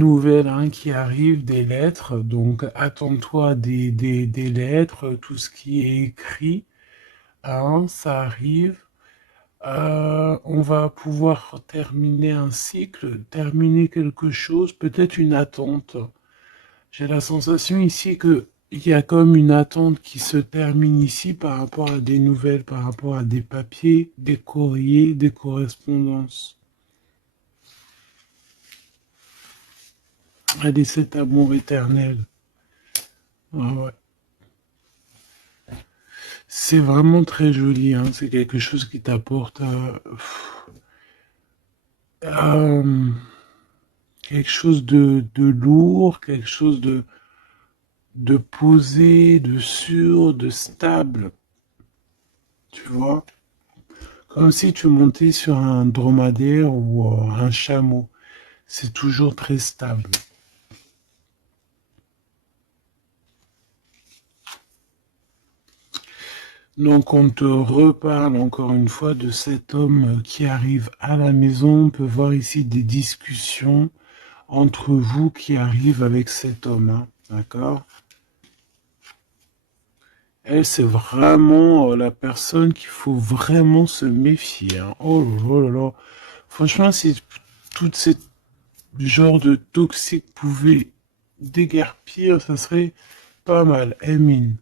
nouvelles hein, qui arrivent, des lettres. Donc, attends-toi des lettres, tout ce qui est écrit, hein, ça arrive. On va pouvoir terminer un cycle, terminer quelque chose, peut-être une attente. J'ai la sensation ici que il y a comme une attente qui se termine ici par rapport à des nouvelles, par rapport à des papiers, des courriers, des correspondances. Allez, cet amour éternel. Ah ouais. C'est vraiment très joli, hein. C'est quelque chose qui t'apporte euh, quelque chose de lourd, quelque chose de posé, de sûr, de stable. Tu vois? Comme si tu montais sur un dromadaire ou un chameau. C'est toujours très stable. Donc on te reparle encore une fois de cet homme qui arrive à la maison. On peut voir ici des discussions entre vous qui arrivent avec cet homme. Hein. D'accord? Elle, c'est vraiment la personne qu'il faut vraiment se méfier. Hein. Oh là là là. Franchement, si tout ce genre de toxique pouvait déguerpir, ça serait pas mal. Emine.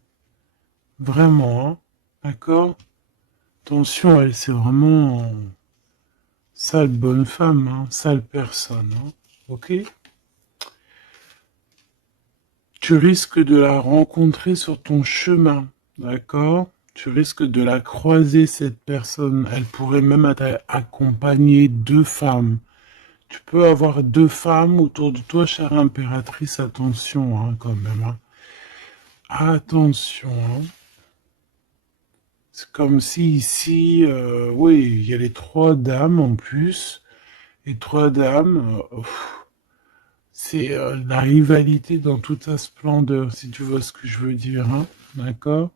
Vraiment, hein. D'accord? Attention, elle, c'est vraiment sale bonne femme, hein. Sale personne. Hein. Ok? Tu risques de la rencontrer sur ton chemin. D'accord? Tu risques de la croiser, cette personne. Elle pourrait même accompagner deux femmes. Tu peux avoir deux femmes autour de toi, chère impératrice. Attention, hein, quand même. Hein. Attention. Hein. C'est comme si ici, oui, il y a les trois dames en plus. Les trois dames, c'est la rivalité dans toute sa splendeur, si tu vois ce que je veux dire. Hein. D'accord?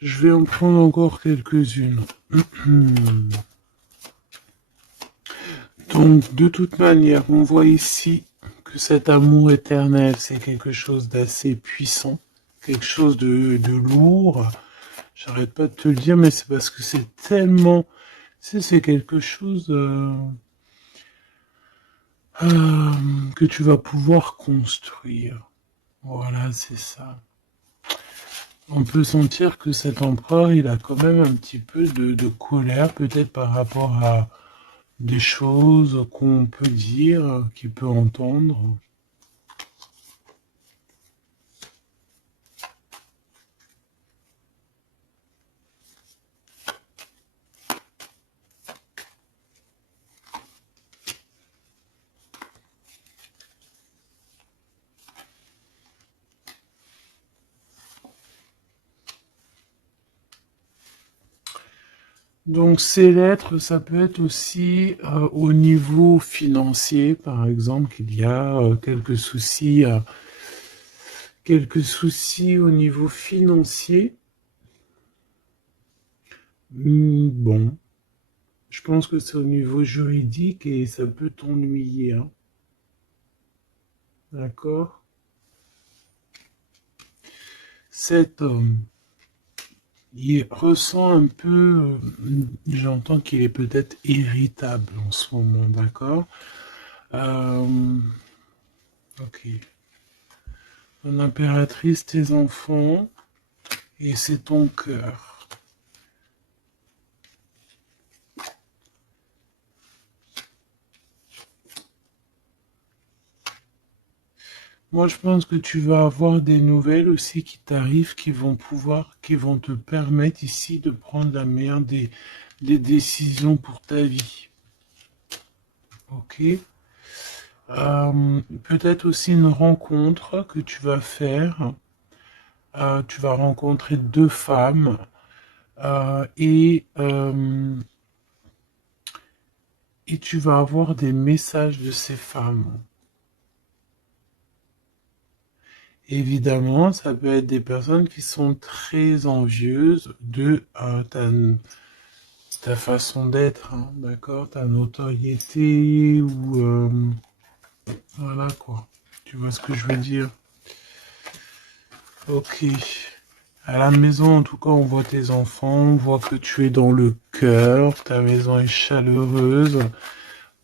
Je vais en prendre encore quelques-unes. Donc, de toute manière, on voit ici que cet amour éternel, c'est quelque chose d'assez puissant, quelque chose de lourd. J'arrête pas de te le dire, mais c'est parce que c'est tellement... c'est quelque chose que tu vas pouvoir construire. Voilà, c'est ça. On peut sentir que cet empereur, il a quand même un petit peu de colère, peut-être par rapport à des choses qu'on peut dire, qu'il peut entendre. Donc ces lettres, ça peut être aussi au niveau financier, par exemple, qu'il y a quelques soucis au niveau financier. Bon, je pense que c'est au niveau juridique et ça peut t'ennuyer, hein. D'accord? Cet homme, il ressent un peu, j'entends qu'il est peut-être irritable en ce moment, d'accord? Euh, ok. Ton impératrice, tes enfants, et c'est ton cœur. Moi, je pense que tu vas avoir des nouvelles aussi qui t'arrivent, qui vont te permettre ici de prendre la meilleure des décisions pour ta vie. Ok? Peut-être aussi une rencontre que tu vas faire. Tu vas rencontrer deux femmes euh, et, euh, et tu vas avoir des messages de ces femmes. Évidemment, ça peut être des personnes qui sont très envieuses de ta façon d'être, hein, d'accord, ta notoriété ou Voilà quoi. Tu vois ce que je veux dire? Ok. À la maison, en tout cas, on voit tes enfants, on voit que tu es dans le cœur, ta maison est chaleureuse.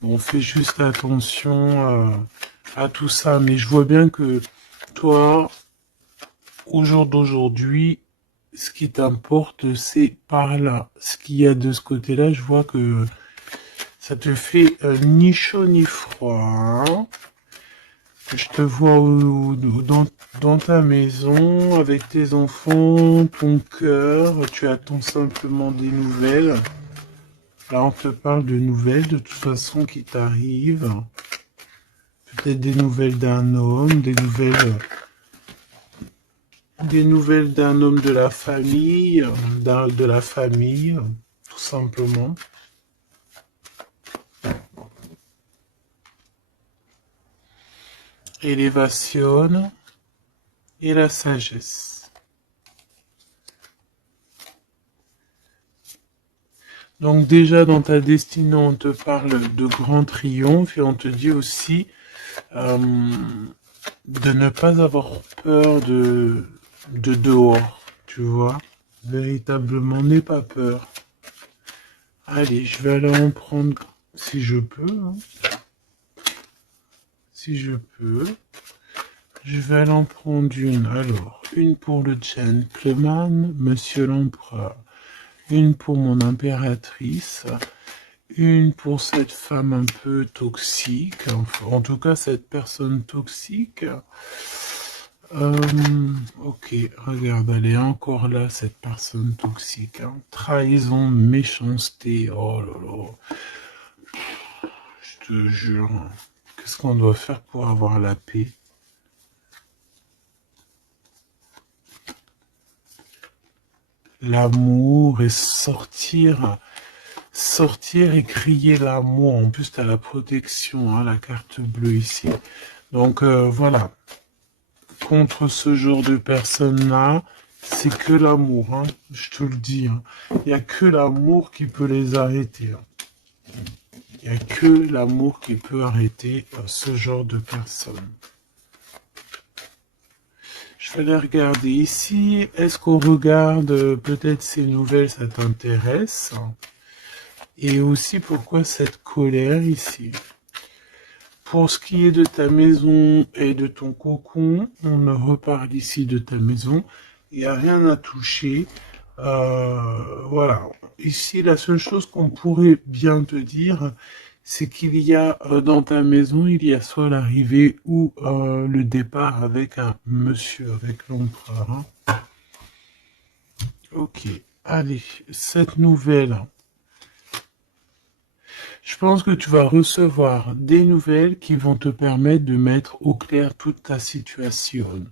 On fait juste attention à tout ça, mais je vois bien que toi, au jour d'aujourd'hui, ce qui t'importe, c'est par là. Ce qu'il y a de ce côté-là, je vois que ça te fait ni chaud ni froid, hein. Je te vois dans ta maison, avec tes enfants, ton cœur, tu attends simplement des nouvelles. Là, on te parle de nouvelles, de toute façon, qui t'arrivent. Peut-être des nouvelles d'un homme, des nouvelles d'un homme de la famille, de la famille, tout simplement. Élévation et la sagesse. Donc déjà dans ta destinée, on te parle de grand triomphe et on te dit aussi euh, de ne pas avoir peur de dehors, tu vois. Véritablement, n'aie pas peur. Allez, je vais aller en prendre si je peux, hein. Si je peux. Je vais aller en prendre une. Alors, une pour le gentleman, monsieur l'empereur. Une pour mon impératrice. Une pour cette femme un peu toxique. Enfin, en tout cas, cette personne toxique. Ok, regarde, elle est encore là, cette personne toxique, hein. Trahison, méchanceté. Oh là là. Je te jure. Qu'est-ce qu'on doit faire pour avoir la paix? L'amour et sortir et crier l'amour. En plus, tu as la protection, hein, la carte bleue ici. Donc voilà, contre ce genre de personnes-là, c'est que l'amour, hein, je te le dis, hein. Il n'y a que l'amour qui peut les arrêter, hein. Il n'y a que l'amour qui peut arrêter ce genre de personnes. Je vais les regarder ici. Est-ce qu'on regarde peut-être ces nouvelles, ça t'intéresse? Et aussi pourquoi cette colère ici? Pour ce qui est de ta maison et de ton cocon, on reparle ici de ta maison. Il n'y a rien à toucher. Voilà. Ici, la seule chose qu'on pourrait bien te dire, c'est qu'il y a dans ta maison, il y a soit l'arrivée ou le départ avec un monsieur, avec l'empereur, hein. Ok. Allez, cette nouvelle. Je pense que tu vas recevoir des nouvelles qui vont te permettre de mettre au clair toute ta situation.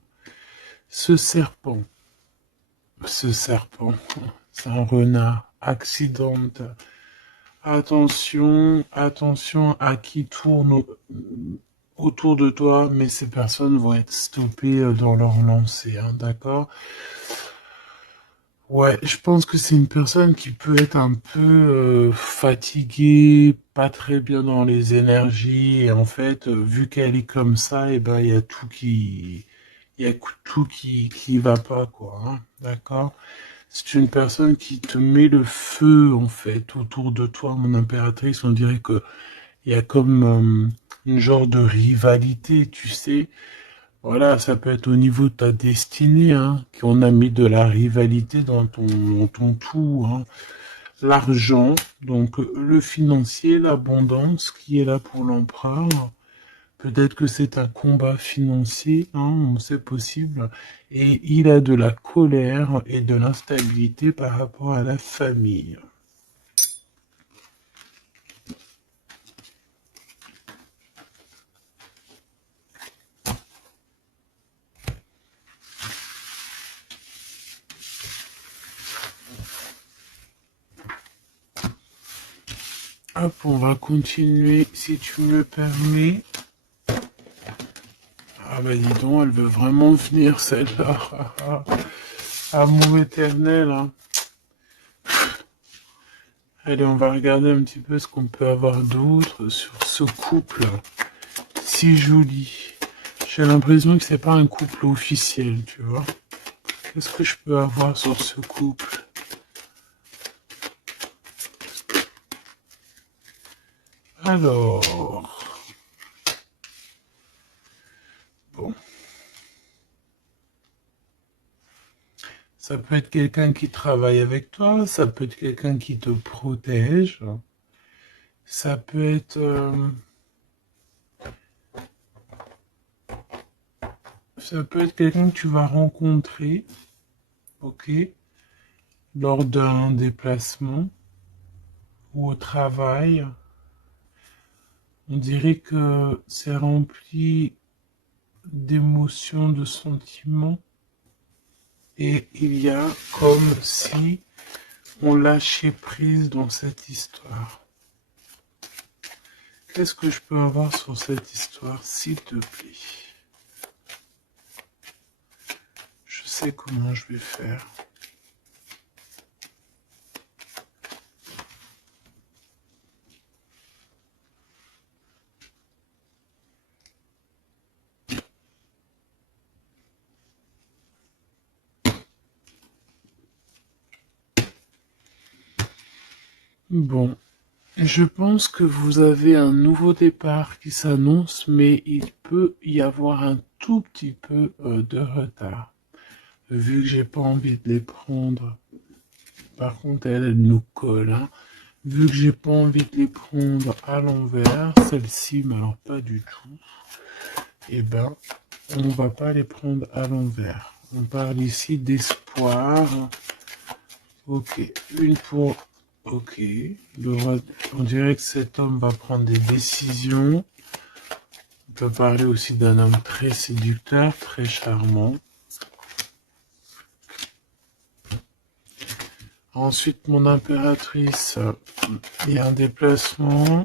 Ce serpent, ce serpent, c'est un renard, accidente. Attention, attention à qui tourne autour de toi, mais ces personnes vont être stoppées dans leur lancée, hein, d'accord? Ouais, je pense que c'est une personne qui peut être un peu fatiguée, pas très bien dans les énergies, et en fait, vu qu'elle est comme ça, et ben il y a il y a tout qui va pas, quoi, hein, d'accord? C'est une personne qui te met le feu, en fait, autour de toi, mon impératrice. On dirait que il y a comme une genre de rivalité, tu sais. Voilà, ça peut être au niveau de ta destinée, hein, qu'on a mis de la rivalité dans ton tout, hein. L'argent, donc le financier, l'abondance qui est là pour l'empereur. Peut-être que c'est un combat financier, hein, c'est possible. Et il a de la colère et de l'instabilité par rapport à la famille. Hop, on va continuer, si tu me le permets. Ah bah dis donc, elle veut vraiment venir celle-là. Amour éternel, hein. Allez, on va regarder un petit peu ce qu'on peut avoir d'autre sur ce couple. si joli. J'ai l'impression que c'est pas un couple officiel, tu vois. Qu'est-ce que je peux avoir sur ce couple? Alors, bon, ça peut être quelqu'un qui travaille avec toi, ça peut être quelqu'un qui te protège, ça peut être, quelqu'un que tu vas rencontrer, ok, lors d'un déplacement ou au travail. On dirait que c'est rempli d'émotions, de sentiments, et il y a comme si on lâchait prise dans cette histoire. Qu'est-ce que je peux avoir sur cette histoire, s'il te plaît? Je sais comment je vais faire. Bon, je pense que vous avez un nouveau départ qui s'annonce, mais il peut y avoir un tout petit peu de retard. Vu que j'ai pas envie de les prendre. Par contre, elle nous colle, hein. Vu que j'ai pas envie de les prendre à l'envers, celle-ci, mais alors pas du tout, eh ben, on va pas les prendre à l'envers. On parle ici d'espoir. Ok, une pour... Ok, on dirait que cet homme va prendre des décisions. On peut parler aussi d'un homme très séducteur, très charmant. Ensuite, mon impératrice, il y a un déplacement.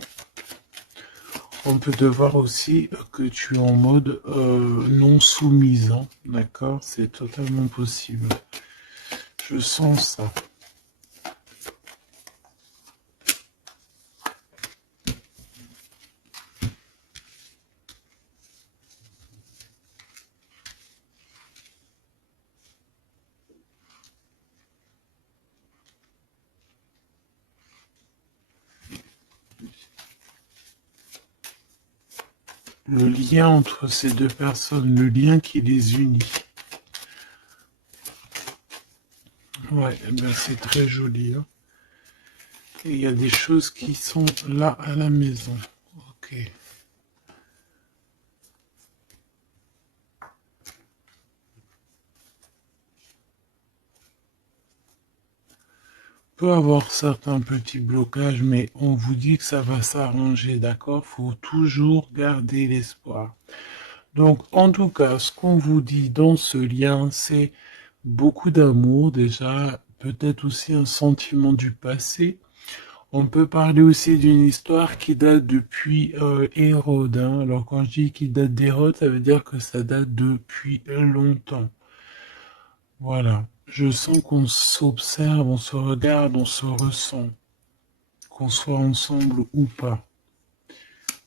On peut devoir aussi que tu es en mode non soumise, hein, d'accord? C'est totalement possible. Je sens ça. Le lien entre ces deux personnes, le lien qui les unit. Ouais, eh ben c'est très joli, hein. Et il y a des choses qui sont là à la maison. Ok. Peut avoir certains petits blocages, mais on vous dit que ça va s'arranger, d'accord? Faut toujours garder l'espoir. Donc, en tout cas, ce qu'on vous dit dans ce lien, c'est beaucoup d'amour déjà, peut-être aussi un sentiment du passé. On peut parler aussi d'une histoire qui date depuis Hérode, hein. Alors quand je dis qu'il date d'Hérode, ça veut dire que ça date depuis longtemps. Voilà. Je sens qu'on s'observe, on se regarde, on se ressent, qu'on soit ensemble ou pas.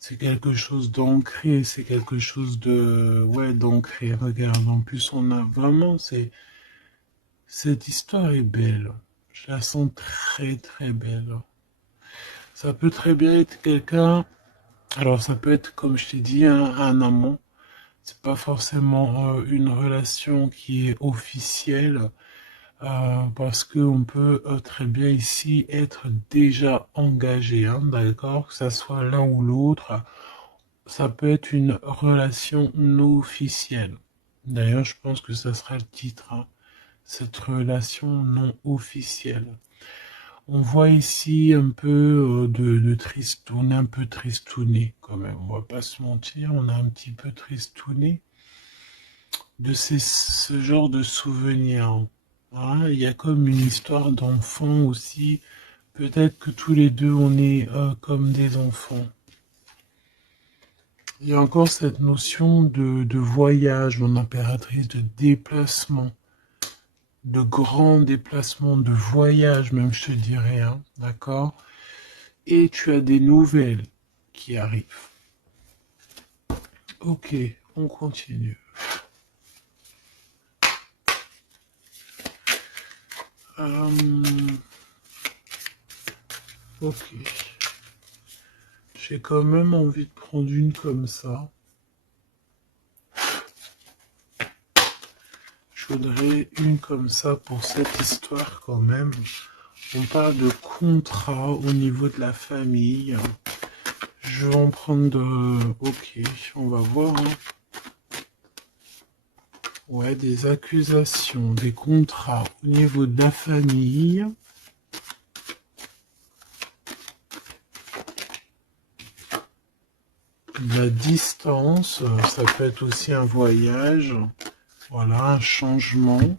C'est quelque chose d'ancré, c'est quelque chose de, ouais, d'ancré. Regarde, en plus, on a vraiment, cette histoire est belle. Je la sens très, très belle. Ça peut très bien être quelqu'un, alors ça peut être, comme je t'ai dit, un amant. C'est pas forcément une relation qui est officielle, parce qu'on peut très bien ici être déjà engagé, hein, d'accord? Que ça soit l'un ou l'autre. Ça peut être une relation non officielle. D'ailleurs, je pense que ça sera le titre, hein, cette relation non officielle. On voit ici un peu de triste, on est un peu tristouné quand même, on va pas se mentir, on est un petit peu tristouné de ce genre de souvenirs, hein. Il y a comme une histoire d'enfant aussi, peut-être que tous les deux on est comme des enfants. Il y a encore cette notion de voyage, mon impératrice, de déplacement, de grand déplacement, de voyage même, je te dirais, hein, d'accord? Et tu as des nouvelles qui arrivent. Ok, on continue. Ok. J'ai quand même envie de prendre une comme ça. Je voudrais une comme ça pour cette histoire quand même. On parle de contrat au niveau de la famille. Je vais en prendre de... Ok, on va voir. Hein. Ouais, des accusations, des contrats au niveau de la famille. La distance, ça peut être aussi un voyage. Voilà, un changement.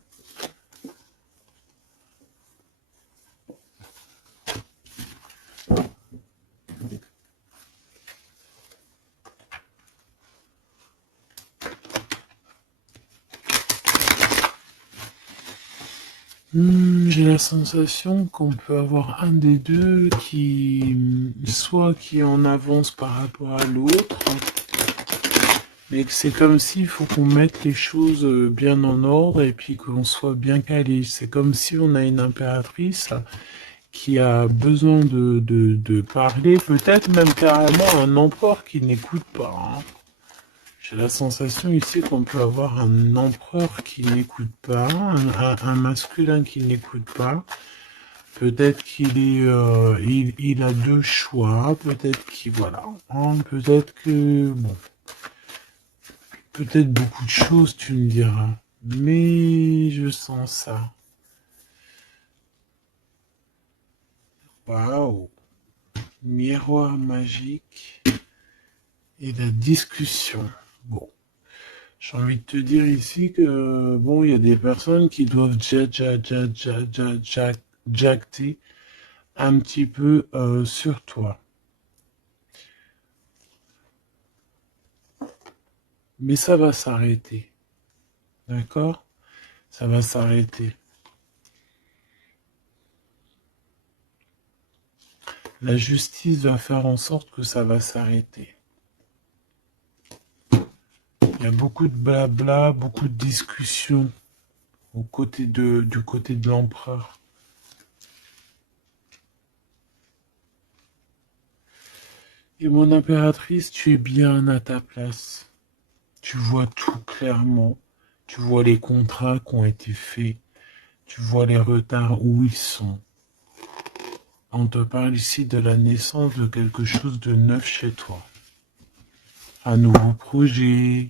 J'ai la sensation qu'on peut avoir un des deux qui, soit qui est en avance par rapport à l'autre, mais que c'est comme s'il faut qu'on mette les choses bien en ordre et puis qu'on soit bien calé. C'est comme si on a une impératrice qui a besoin de parler, peut-être même carrément un empereur qui n'écoute pas. Hein. J'ai la sensation ici qu'on peut avoir un empereur qui n'écoute pas, un masculin qui n'écoute pas. Peut-être qu'il est, il a deux choix. Peut-être qu'il voilà. Hein, peut-être que bon, peut-être beaucoup de choses, tu me diras. Mais je sens ça. Waouh, miroir magique et la discussion. Bon. J'ai envie de te dire ici que, bon, il y a des personnes qui doivent jacter un petit peu sur toi. Mais ça va s'arrêter. D'accord? Ça va s'arrêter. La justice va faire en sorte que ça va s'arrêter. Il y a beaucoup de blabla, beaucoup de discussions du côté de l'empereur. Et mon impératrice, tu es bien à ta place. Tu vois tout clairement. Tu vois les contrats qui ont été faits. Tu vois les retards où ils sont. On te parle ici de la naissance de quelque chose de neuf chez toi. Un nouveau projet,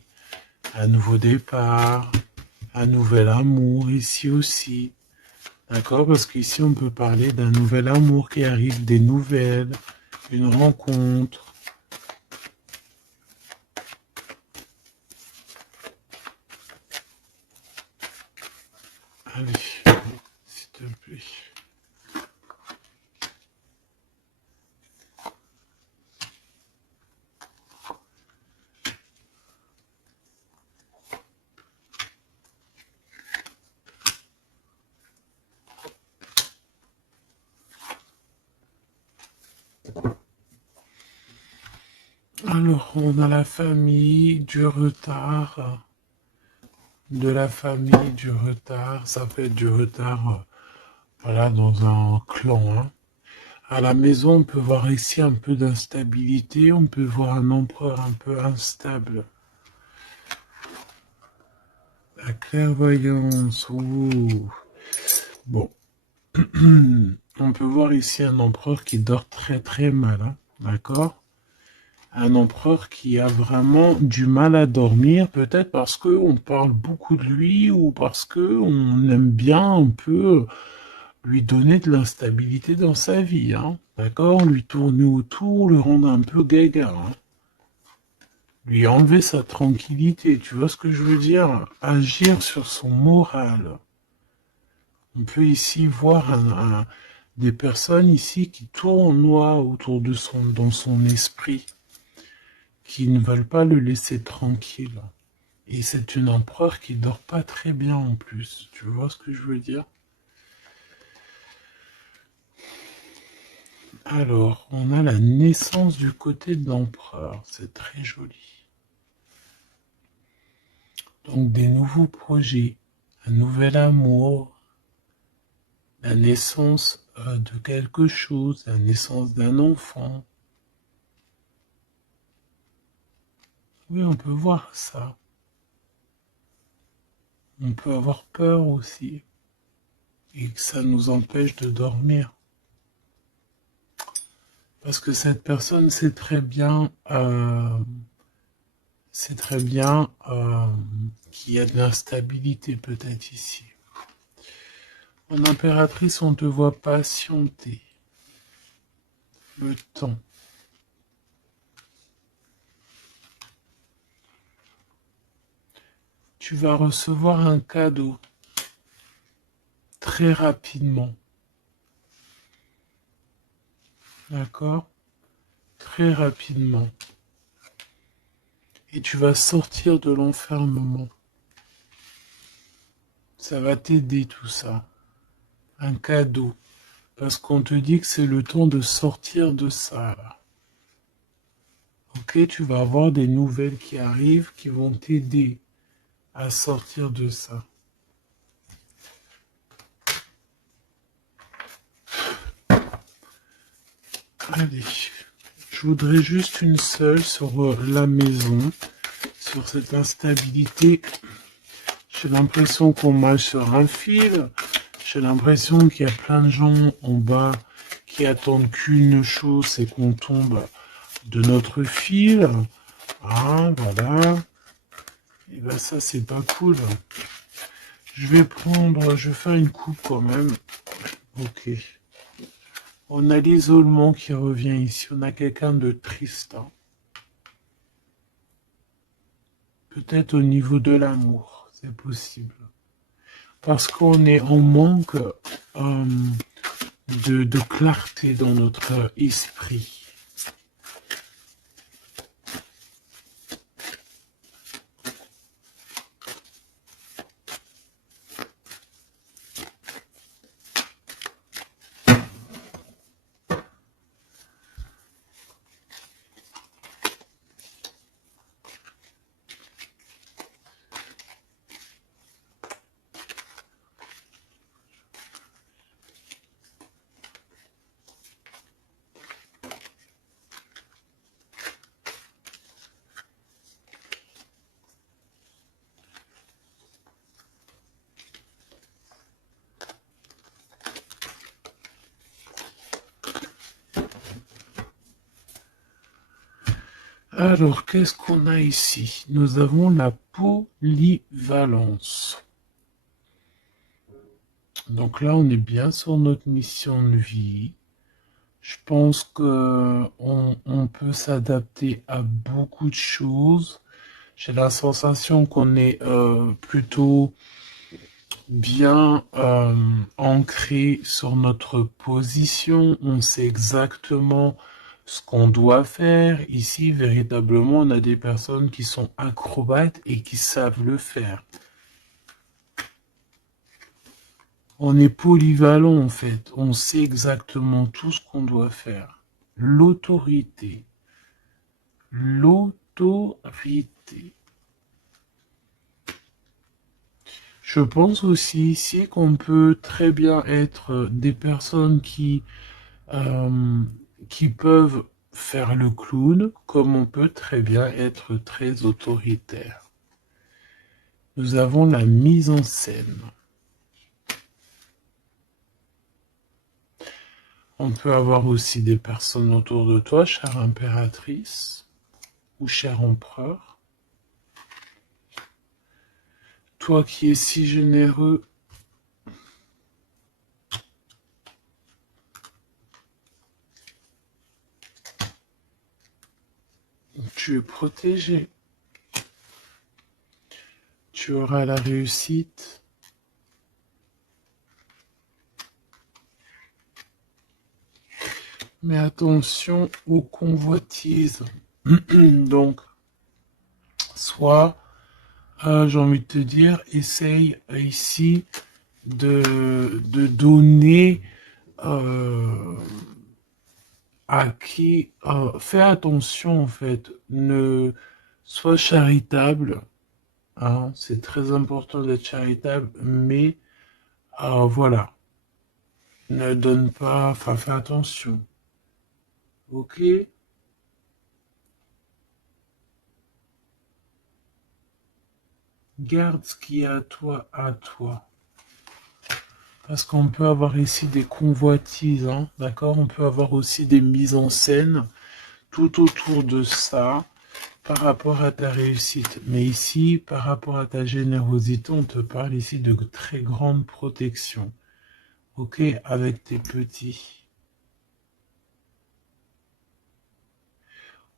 un nouveau départ, un nouvel amour ici aussi. D'accord? Parce qu'ici on peut parler d'un nouvel amour qui arrive, des nouvelles, une rencontre. Allez, s'il te plaît. Alors, on a la famille, du retard, de la famille, du retard. Ça peut être du retard, voilà, dans un clan. Hein. À la maison, on peut voir ici un peu d'instabilité. On peut voir un empereur un peu instable. La clairvoyance. Ouh. Bon. On peut voir ici un empereur qui dort très très mal. Hein. D'accord? Un empereur qui a vraiment du mal à dormir, peut-être parce qu'on parle beaucoup de lui ou parce qu'on aime bien un peu lui donner de l'instabilité dans sa vie, hein. D'accord? Lui tourner autour, le rendre un peu gaga, hein. Lui enlever sa tranquillité, tu vois ce que je veux dire? Agir sur son moral. On peut ici voir des personnes ici qui tournoient autour de dans son esprit, qui ne veulent pas le laisser tranquille. Et c'est une empereur qui dort pas très bien en plus. Tu vois ce que je veux dire? Alors, on a la naissance du côté de l'empereur. C'est très joli. Donc des nouveaux projets, un nouvel amour, la naissance de quelque chose, la naissance d'un enfant. Oui, on peut voir ça. On peut avoir peur aussi et que ça nous empêche de dormir. Parce que cette personne sait très bien qu'il y a de l'instabilité peut-être ici. En impératrice, on te voit patienter le temps. Tu vas recevoir un cadeau très rapidement. D'accord? Très rapidement. Et tu vas sortir de l'enfermement. Ça va t'aider tout ça. Un cadeau. Parce qu'on te dit que c'est le temps de sortir de ça. Là. Ok, tu vas avoir des nouvelles qui arrivent qui vont t'aider à sortir de ça. Allez, je voudrais juste une seule sur la maison, sur cette instabilité. J'ai l'impression qu'on marche sur un fil. J'ai l'impression qu'il y a plein de gens en bas qui attendent qu'une chose, c'est qu'on tombe de notre fil. Ah, voilà. Et ben ça, c'est pas cool. Je vais faire une coupe quand même. Ok. On a l'isolement qui revient ici. On a quelqu'un de triste. Hein. Peut-être au niveau de l'amour, c'est possible. Parce qu'on est en manque de clarté dans notre esprit. Alors, qu'est-ce qu'on a ici? Nous avons la polyvalence. Donc là, on est bien sur notre mission de vie. Je pense que on peut s'adapter à beaucoup de choses. J'ai la sensation qu'on est plutôt bien ancré sur notre position. On sait exactement ce qu'on doit faire. Ici, véritablement, on a des personnes qui sont acrobates et qui savent le faire. On est polyvalent en fait. On sait exactement tout ce qu'on doit faire. L'autorité. L'autorité. Je pense aussi ici qu'on peut très bien être des personnes euh, qui peuvent faire le clown, comme on peut très bien être très autoritaire. Nous avons la mise en scène. On peut avoir aussi des personnes autour de toi, chère impératrice ou cher empereur. Toi qui es si généreux, tu es protégé. Tu auras la réussite. Mais attention aux convoitises. Donc, soit, j'ai envie de te dire, essaye ici de donner à qui... fais attention en fait, ne sois charitable Hein, c'est très important d'être charitable, mais voilà, ne donne pas, enfin fais attention, ok? Garde ce qui est à toi. Parce qu'on peut avoir ici des convoitises, hein, d'accord? On peut avoir aussi des mises en scène tout autour de ça par rapport à ta réussite. Mais ici, par rapport à ta générosité, on te parle ici de très grande protection. Ok, avec tes petits.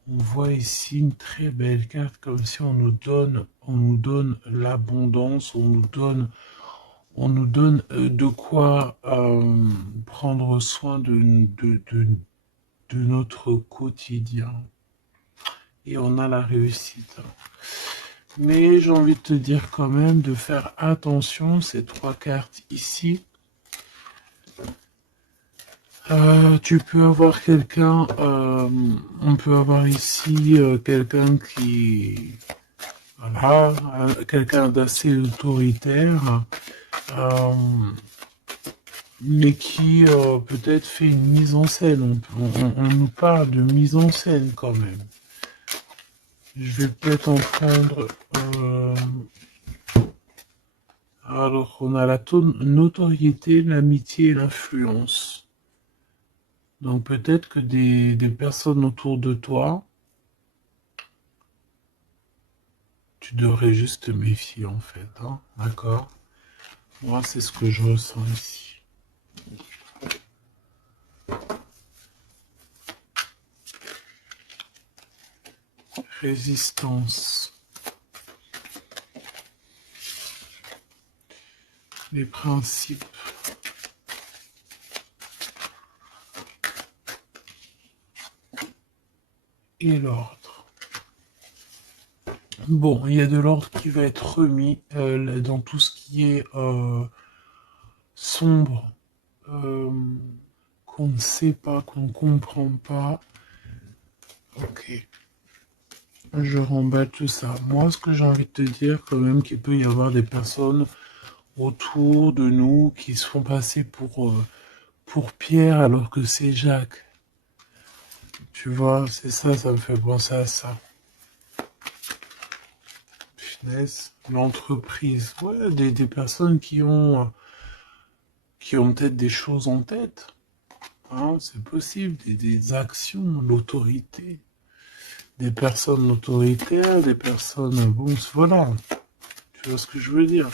On voit ici une très belle carte, comme si on nous donne l'abondance, on nous donne de quoi prendre soin de notre quotidien. Et on a la réussite. Mais j'ai envie de te dire quand même de faire attention, ces trois cartes ici. Tu peux avoir quelqu'un, on peut avoir ici quelqu'un qui, voilà, quelqu'un d'assez autoritaire, euh, mais qui peut-être fait une mise en scène. On nous parle de mise en scène quand même. Je vais peut-être en prendre. Alors, on a la notoriété, l'amitié et l'influence. Donc peut-être que des personnes autour de toi, tu devrais juste te méfier en fait. Hein, d'accord? Moi, c'est ce que je ressens ici. Résistance. Les principes. Et l'ordre. Bon, il y a de l'ordre qui va être remis dans tout ce qui est sombre, euh, qu'on ne sait pas, qu'on ne comprend pas. Ok. Je remballe tout ça. Moi, ce que j'ai envie de te dire, quand même, qu'il peut y avoir des personnes autour de nous qui se font passer pour Pierre alors que c'est Jacques. Tu vois, c'est ça, ça me fait penser à ça. Finesse, l'entreprise. Ouais, des personnes qui ont peut-être des choses en tête. Hein, c'est possible, des actions, l'autorité. Des personnes autoritaires, des personnes... Bon, voilà. Tu vois ce que je veux dire?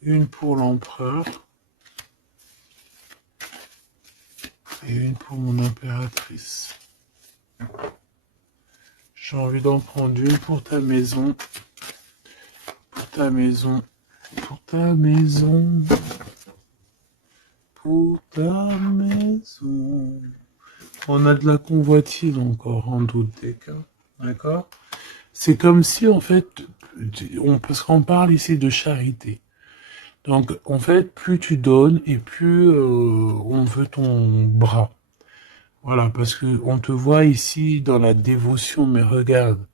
Une pour l'empereur et une pour mon impératrice. J'ai envie d'en prendre une pour ta maison. Pour ta maison. Pour ta maison. Pour ta maison. On a de la convoitise encore en doute des cas. D'accord? C'est comme si, en fait, parce qu'on parle ici de charité. Donc, en fait, plus tu donnes et plus on veut ton bras. Voilà, parce que on te voit ici dans la dévotion, mais regarde,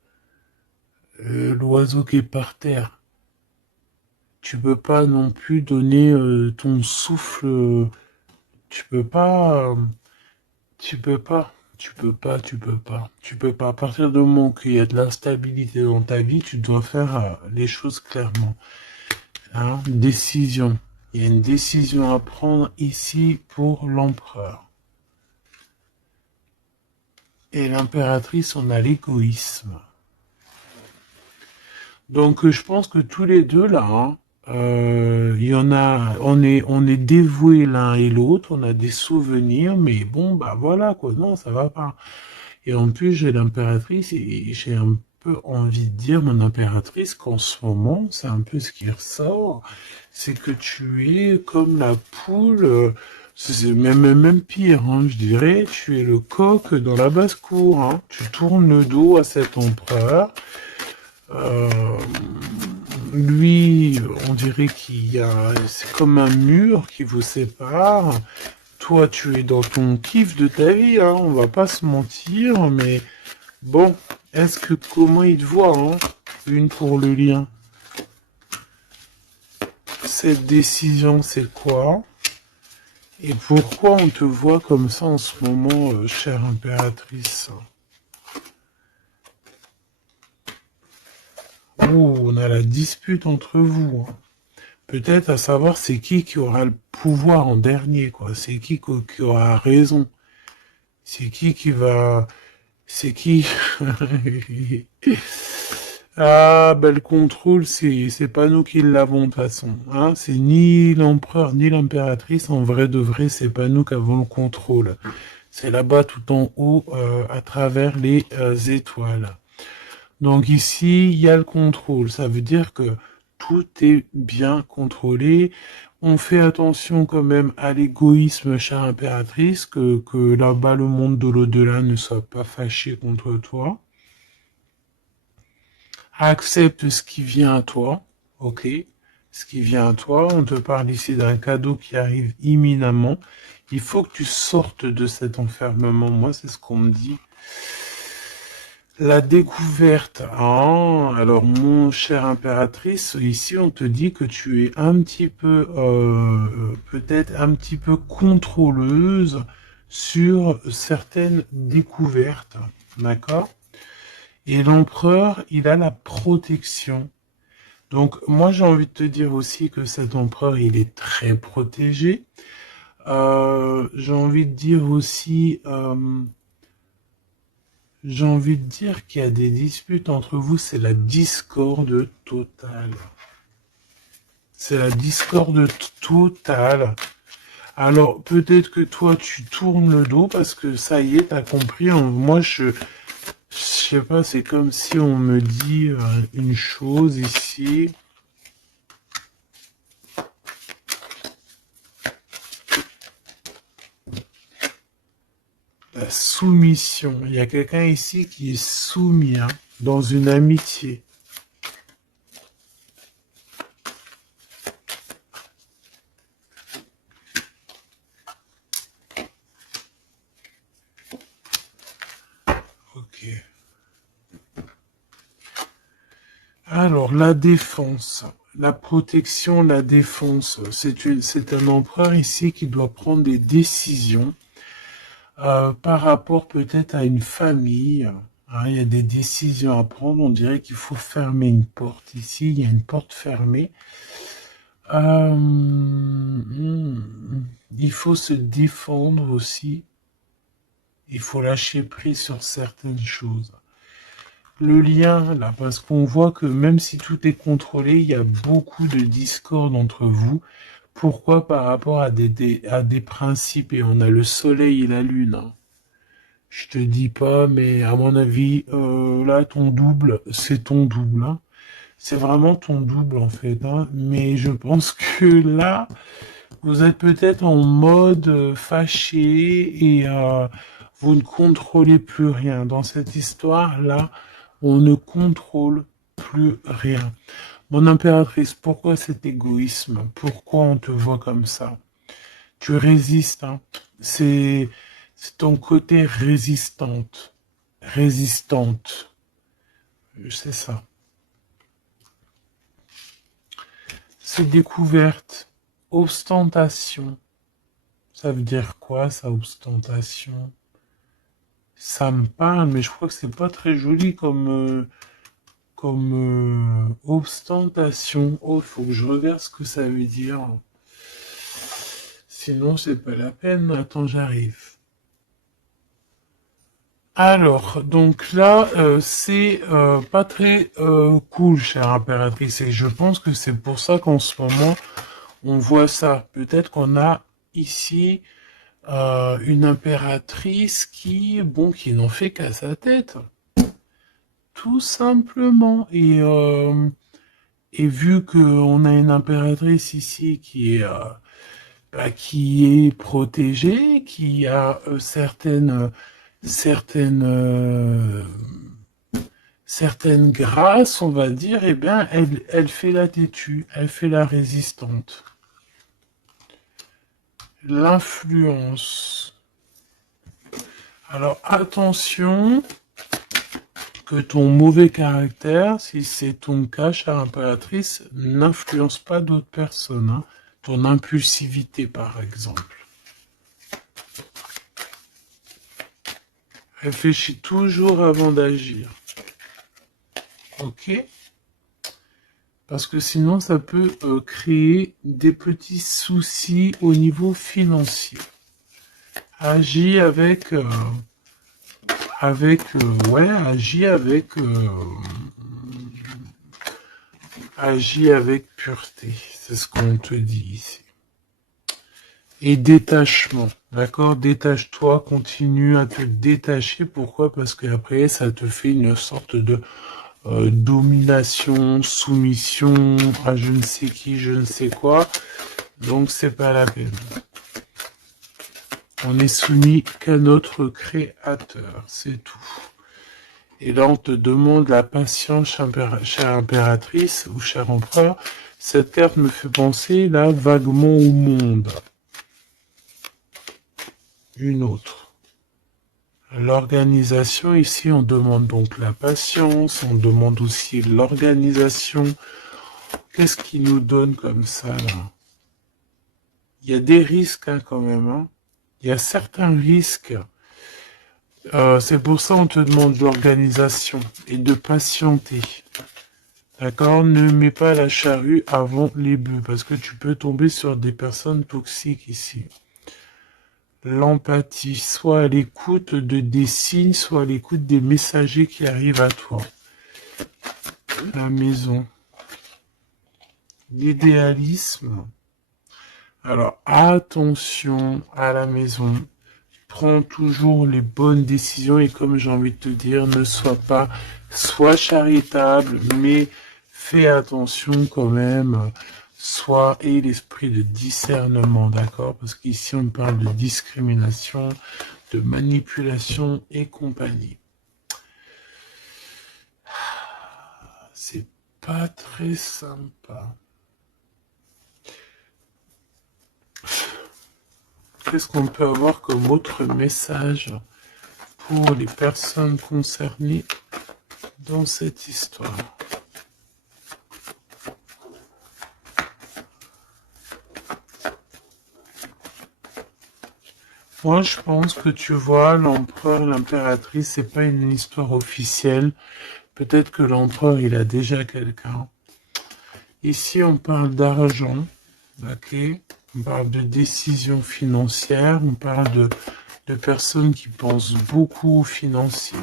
l'oiseau qui est par terre. Tu peux pas non plus donner ton souffle. Tu peux pas. Tu peux pas. Tu peux pas. Tu peux pas. Tu peux pas. À partir du moment qu'il y a de l'instabilité dans ta vie, tu dois faire les choses clairement. Hein? Décision. Il y a une décision à prendre ici pour l'empereur. Et l'impératrice, on a l'égoïsme. Donc je pense que tous les deux là, hein, il y en a, on est dévoués l'un et l'autre, on a des souvenirs, mais bon bah voilà quoi, non ça va pas. Et en plus j'ai l'impératrice et j'ai un peu envie de dire mon impératrice qu'en ce moment c'est un peu ce qui ressort, c'est que tu es comme la poule, c'est même pire, hein, je dirais, tu es le coq dans la basse-cour, hein, tu tournes le dos à cet empereur. Euh, Lui, on dirait qu'il y a, c'est comme un mur qui vous sépare. Toi, tu es dans ton kiff de ta vie, hein, on va pas se mentir, mais bon, est-ce que comment il te voit, hein? Une pour le lien. Cette décision, c'est quoi? Et pourquoi on te voit comme ça en ce moment, chère impératrice? Oh, on a la dispute entre vous, hein. Peut-être à savoir c'est qui aura le pouvoir en dernier, quoi. C'est qui aura raison. C'est qui va... C'est qui... Ah, ben le contrôle, c'est pas nous qui l'avons de toute façon. Hein. C'est ni l'empereur ni l'impératrice. En vrai de vrai, c'est pas nous qui avons le contrôle. C'est là-bas tout en haut, à travers les étoiles. Donc ici, il y a le contrôle. Ça veut dire que tout est bien contrôlé. On fait attention quand même à l'égoïsme, chère impératrice, que là-bas, le monde de l'au-delà ne soit pas fâché contre toi. Accepte ce qui vient à toi, ok? Ce qui vient à toi. On te parle ici d'un cadeau qui arrive imminemment. Il faut que tu sortes de cet enfermement. Moi, c'est ce qu'on me dit. La découverte. Ah, alors, mon cher impératrice, ici, on te dit que tu es un petit peu, peut-être un petit peu contrôleuse sur certaines découvertes. D'accord? Et l'empereur, il a la protection. Donc, moi, j'ai envie de te dire aussi que cet empereur, il est très protégé. J'ai envie de dire aussi, j'ai envie de dire qu'il y a des disputes entre vous, c'est la discorde totale. C'est la discorde totale. Alors, peut-être que toi, tu tournes le dos parce que ça y est, t'as compris. Moi, je sais pas, c'est comme si on me dit une chose ici. La soumission. Il y a quelqu'un ici qui est soumis, hein, dans une amitié. Ok. Alors, la défense. La protection, la défense. C'est un empereur ici qui doit prendre des décisions par rapport peut-être à une famille. Hein, il y a des décisions à prendre. On dirait qu'il faut fermer une porte ici. Il y a une porte fermée. Il faut se défendre aussi. Il faut lâcher prise sur certaines choses. Le lien, là, parce qu'on voit que même si tout est contrôlé, il y a beaucoup de discorde entre vous. Pourquoi? Par rapport à des principes. Et on a le soleil et la lune. Hein. Je te dis pas, mais à mon avis, là, ton double, c'est ton double. Hein. C'est vraiment ton double, en fait. Hein. Mais je pense que là, vous êtes peut-être en mode fâché et vous ne contrôlez plus rien. Dans cette histoire-là, on ne contrôle plus rien. Mon impératrice, pourquoi cet égoïsme? Pourquoi on te voit comme ça? Tu résistes, hein. C'est ton côté résistante. Résistante. C'est ça. C'est découverte. Ostentation. Ça veut dire quoi, ça, ostentation? Ça me parle, mais je crois que c'est pas très joli comme ostentation. Oh, il faut que je regarde ce que ça veut dire. Sinon, c'est pas la peine. Attends, j'arrive. Alors, donc là, c'est pas très cool, chère impératrice, et je pense que c'est pour ça qu'en ce moment, on voit ça. Peut-être qu'on a ici une impératrice qui n'en fait qu'à sa tête, tout simplement. Et vu qu'on a une impératrice ici qui est protégée, qui a certaines certaines grâces, on va dire, eh bien, elle fait la têtue, elle fait la résistante. L'influence. Alors, attention, que ton mauvais caractère, si c'est ton cas, chère impératrice, n'influence pas d'autres personnes, hein. Ton impulsivité, par exemple. Réfléchis toujours avant d'agir. Ok? Parce que sinon, ça peut créer des petits soucis au niveau financier. Agis agis avec pureté. C'est ce qu'on te dit ici. Et détachement, d'accord? Détache-toi, continue à te détacher. Pourquoi? Parce qu'après, ça te fait une sorte de domination, soumission à je ne sais qui, je ne sais quoi. Donc, c'est pas la peine. On est soumis qu'à notre créateur, c'est tout. Et là, on te demande la patience, chère impératrice ou cher empereur. Cette carte me fait penser là vaguement au monde. Une autre. L'organisation, ici, on demande donc la patience, on demande aussi l'organisation. Qu'est-ce qui nous donne comme ça, là? Il y a des risques, hein, quand même, hein. Il y a certains risques. C'est pour ça qu'on te demande de l'organisation et de patienter. D'accord? Ne mets pas la charrue avant les bœufs, parce que tu peux tomber sur des personnes toxiques ici. L'empathie, soit à l'écoute des signes, soit à l'écoute des messagers qui arrivent à toi. La maison. L'idéalisme. Alors, attention à la maison. Prends toujours les bonnes décisions et comme j'ai envie de te dire, ne sois charitable, mais fais attention quand même. Aie l'esprit de discernement, d'accord? Parce qu'ici, on parle de discrimination, de manipulation et compagnie. C'est pas très sympa. Qu'est-ce qu'on peut avoir comme autre message pour les personnes concernées dans cette histoire? Moi, je pense que tu vois, l'empereur, l'impératrice, c'est pas une histoire officielle. Peut-être que l'empereur, il a déjà quelqu'un. Ici, on parle d'argent, ok? On parle de décisions financières, on parle de personnes qui pensent beaucoup aux financiers.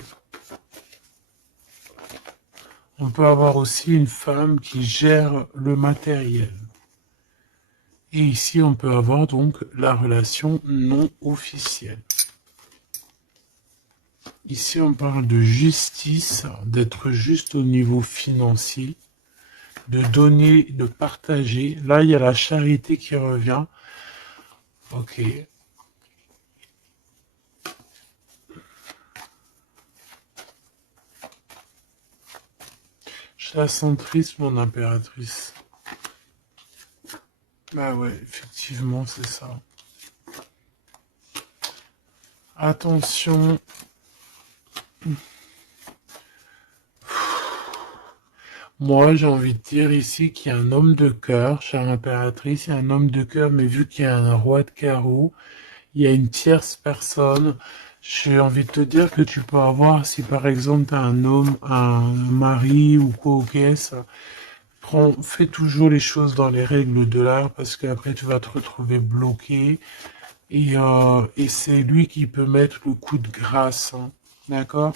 On peut avoir aussi une femme qui gère le matériel. Et ici, on peut avoir donc la relation non officielle. Ici, on parle de justice, d'être juste au niveau financier, de donner, de partager. Là, il y a la charité qui revient. Ok. Je la sens triste, mon impératrice. Bah ouais, effectivement, c'est ça. Attention. Moi, j'ai envie de dire ici qu'il y a un homme de cœur, chère impératrice, il y a un homme de cœur, mais vu qu'il y a un roi de carreau, il y a une tierce personne. J'ai envie de te dire que tu peux avoir, si par exemple tu as un homme, un mari ou quoi au caisse, fais toujours les choses dans les règles de l'art parce qu'après tu vas te retrouver bloqué et c'est lui qui peut mettre le coup de grâce, hein. D'accord?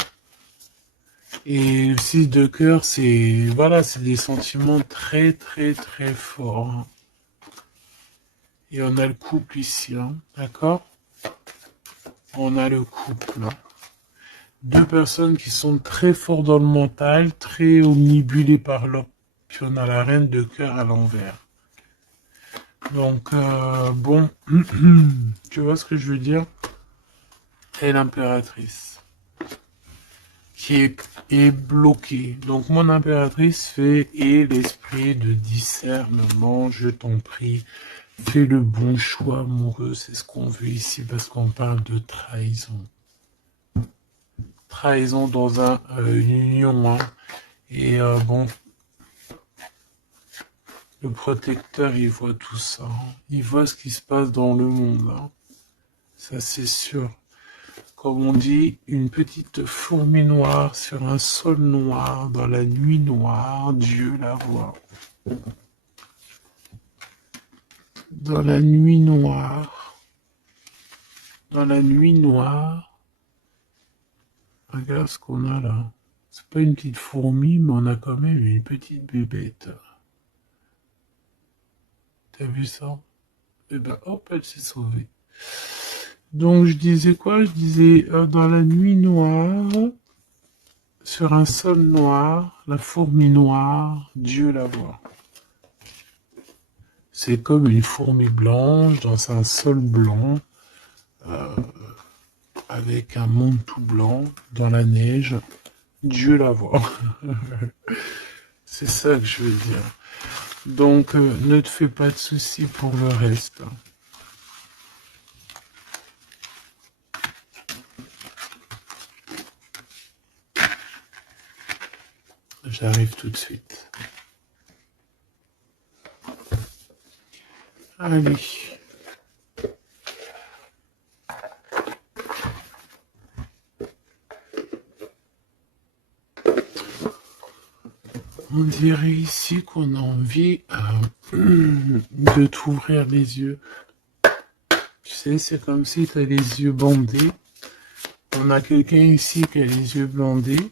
Et le 6 de cœur, c'est voilà, c'est des sentiments très très très forts, hein. Et on a le couple ici, hein. D'accord? On a le couple, hein. Deux personnes qui sont très forts dans le mental, très omnibulées par l'homme. Puis on a la reine de cœur à l'envers. Donc, bon, tu vois ce que je veux dire? Et l'impératrice, qui est bloquée. Donc, mon impératrice fait, et l'esprit de discernement, je t'en prie, fais le bon choix amoureux, c'est ce qu'on veut ici, parce qu'on parle de trahison. trahison dans une union. Hein. Et bon, le protecteur, il voit tout ça. Hein. Il voit ce qui se passe dans le monde. Hein. Ça, c'est sûr. Comme on dit, une petite fourmi noire sur un sol noir, dans la nuit noire, Dieu la voit. Dans la nuit noire, regarde ce qu'on a là. C'est pas une petite fourmi, mais on a quand même une petite bébête. T'as vu ça? Et ben hop, elle s'est sauvée. Donc je disais quoi? Je disais dans la nuit noire, sur un sol noir, la fourmi noire, Dieu la voit. C'est comme une fourmi blanche dans un sol blanc, avec un monde tout blanc, dans la neige, Dieu la voit. C'est ça que je veux dire. Donc ne te fais pas de soucis pour le reste. J'arrive tout de suite. Allez. On dirait ici qu'on a envie de t'ouvrir les yeux. Tu sais, c'est comme si tu as les yeux bandés. On a quelqu'un ici qui a les yeux bandés.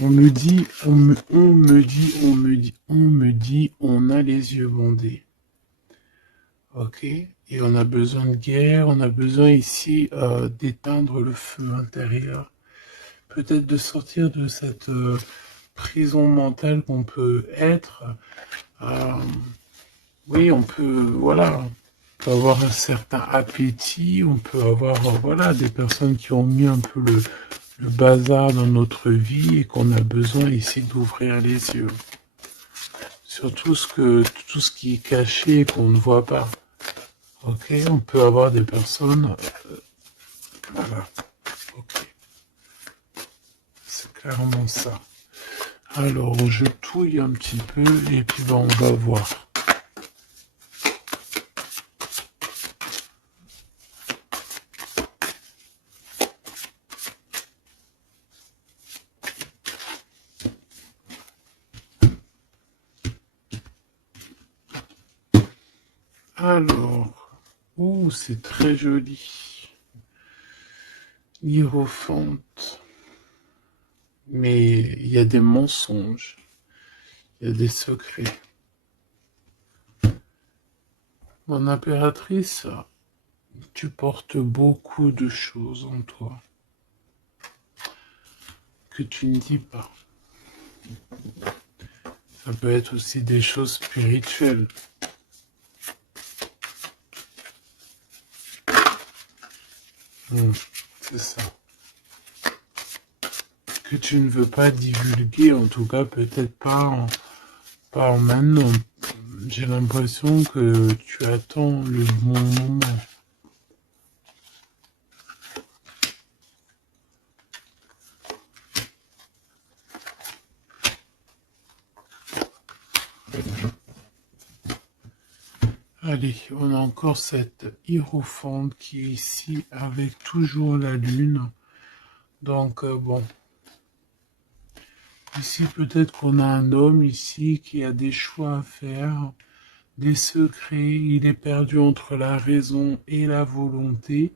On me dit, on a les yeux bandés. Ok? Et on a besoin de guerre, on a besoin ici d'éteindre le feu intérieur. Peut-être de sortir de cette prison mentale qu'on peut être. Oui, on peut, voilà, on peut avoir un certain appétit, on peut avoir, voilà, des personnes qui ont mis un peu le bazar dans notre vie et qu'on a besoin ici d'ouvrir les yeux. Sur tout ce qui est caché et qu'on ne voit pas. Ok, on peut avoir des personnes, voilà, ok, c'est clairement ça. Alors, je touille un petit peu et puis ben, on va voir. Alors, oh, c'est très joli. Hiérophante. Mais il y a des mensonges. Il y a des secrets. Mon impératrice, tu portes beaucoup de choses en toi que tu ne dis pas. Ça peut être aussi des choses spirituelles. C'est ça. Que tu ne veux pas divulguer, en tout cas peut-être pas en maintenant. J'ai l'impression que tu attends le bon moment. Allez, on a encore cette hiérophante qui est ici avec toujours la lune. Donc bon, ici peut-être qu'on a un homme ici qui a des choix à faire, des secrets, il est perdu entre la raison et la volonté,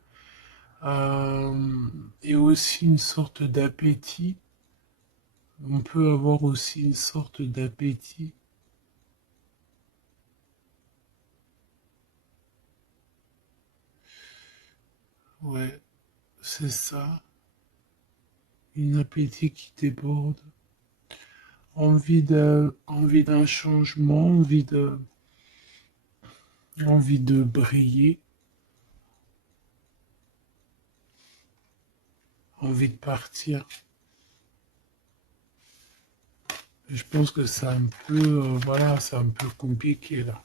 et aussi une sorte d'appétit. On peut avoir aussi une sorte d'appétit. Ouais, c'est ça. Une appétit qui déborde. Envie d'un changement, envie de briller, envie de partir. Je pense que c'est un peu, voilà, c'est un peu compliqué là.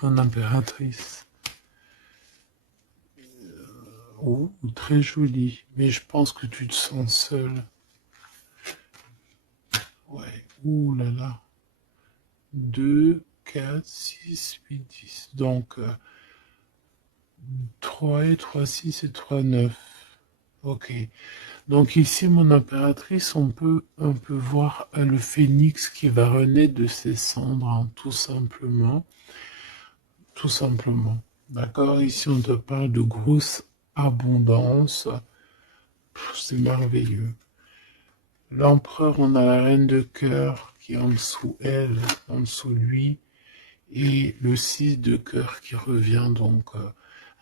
Mon impératrice. Oh, très joli. Mais je pense que tu te sens seul. Ouais. Ouh là là. 2, 4, 6, 8, 10. Donc, 3 et 3, 6 et 3, 9. Ok. Donc ici, mon impératrice, on peut voir le phénix qui va renaître de ses cendres, hein, tout simplement. Tout simplement. D'accord? Ici, on te parle de grosse abondance. C'est merveilleux. L'empereur, on a la reine de cœur qui est en dessous elle, en dessous lui, et le 6 de cœur qui revient, donc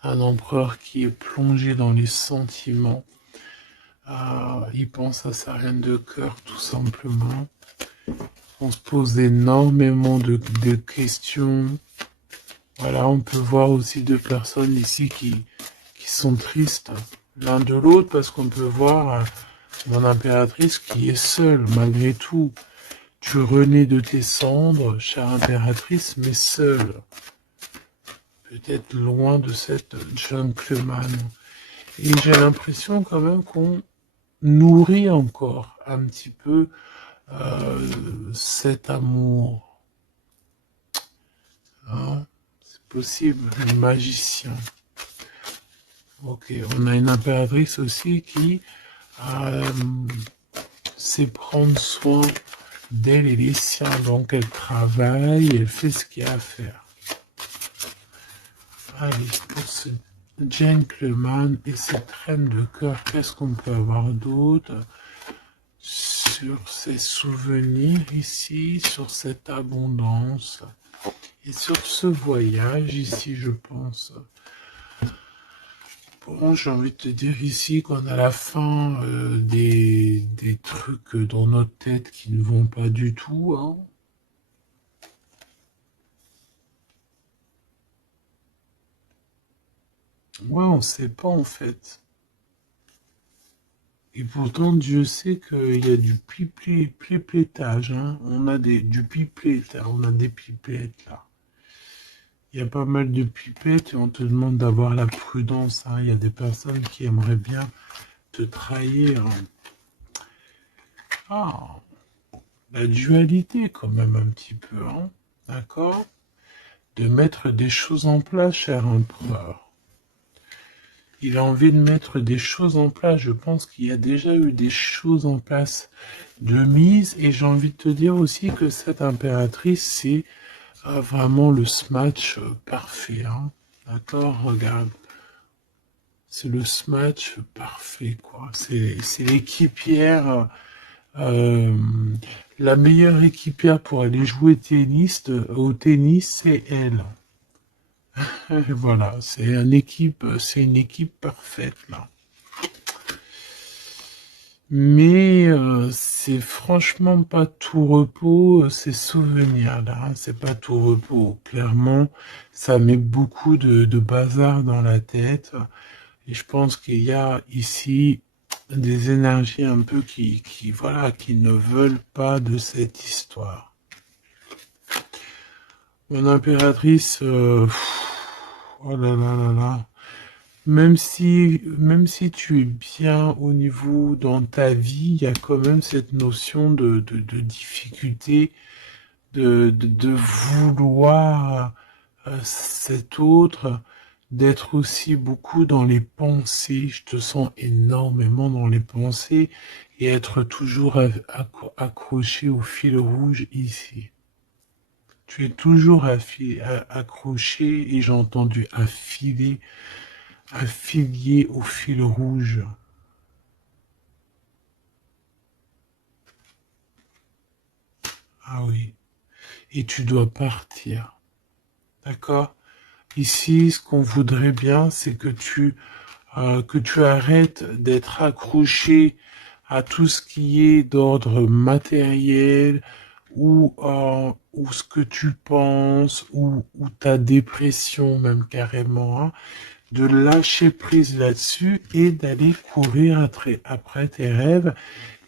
un empereur qui est plongé dans les sentiments. Il pense à sa reine de cœur tout simplement. On se pose énormément de questions. Voilà, on peut voir aussi deux personnes ici qui sont tristes l'un de l'autre parce qu'on peut voir mon impératrice qui est seule malgré tout. Tu renais de tes cendres, chère impératrice, mais seule. Peut-être loin de cette gentleman. Et j'ai l'impression quand même qu'on nourrit encore un petit peu cet amour. Hein, c'est possible, le magicien. Ok, on a une impératrice aussi qui sait prendre soin d'elle et des siens. Donc elle travaille, elle fait ce qu'il y a à faire. Allez, pour ce gentleman et cette reine de cœur, qu'est-ce qu'on peut avoir d'autre sur ces souvenirs ici, sur cette abondance et sur ce voyage ici, je pense. Bon, j'ai envie de te dire ici qu'on a la fin des trucs dans notre tête qui ne vont pas du tout, hein. Ouais, on sait pas en fait. Et pourtant, Dieu sait qu'il y a du piplettage, hein. On a du pipelette, on a des pipettes là. Il y a pas mal de pipettes et on te demande d'avoir la prudence, hein. Il y a des personnes qui aimeraient bien te trahir. Ah, la dualité quand même un petit peu, hein. D'accord? De mettre des choses en place, cher empereur. Il a envie de mettre des choses en place. Je pense qu'il y a déjà eu des choses en place de mise. Et j'ai envie de te dire aussi que cette impératrice, c'est vraiment le smash parfait, hein. D'accord? Regarde. C'est le smash parfait, quoi. C'est l'équipière, euh, la meilleure équipière pour aller jouer au tennis, c'est elle. Et voilà, c'est une équipe parfaite là. Mais c'est franchement pas tout repos, ces souvenirs-là, hein. C'est pas tout repos. Clairement, ça met beaucoup de bazar dans la tête. Et je pense qu'il y a ici des énergies un peu voilà, qui ne veulent pas de cette histoire. Mon impératrice, oh là là là là. Même si tu es bien au niveau dans ta vie, il y a quand même cette notion de difficulté, de vouloir cet autre, d'être aussi beaucoup dans les pensées. Je te sens énormément dans les pensées et être toujours accroché au fil rouge ici. Tu es toujours accroché et j'ai entendu affilié au fil rouge. Ah oui. Et tu dois partir. D'accord? Ici, ce qu'on voudrait bien, c'est que tu arrêtes d'être accroché à tout ce qui est d'ordre matériel ou ce que tu penses ou ta dépression même carrément, hein, de lâcher prise là-dessus et d'aller courir après tes rêves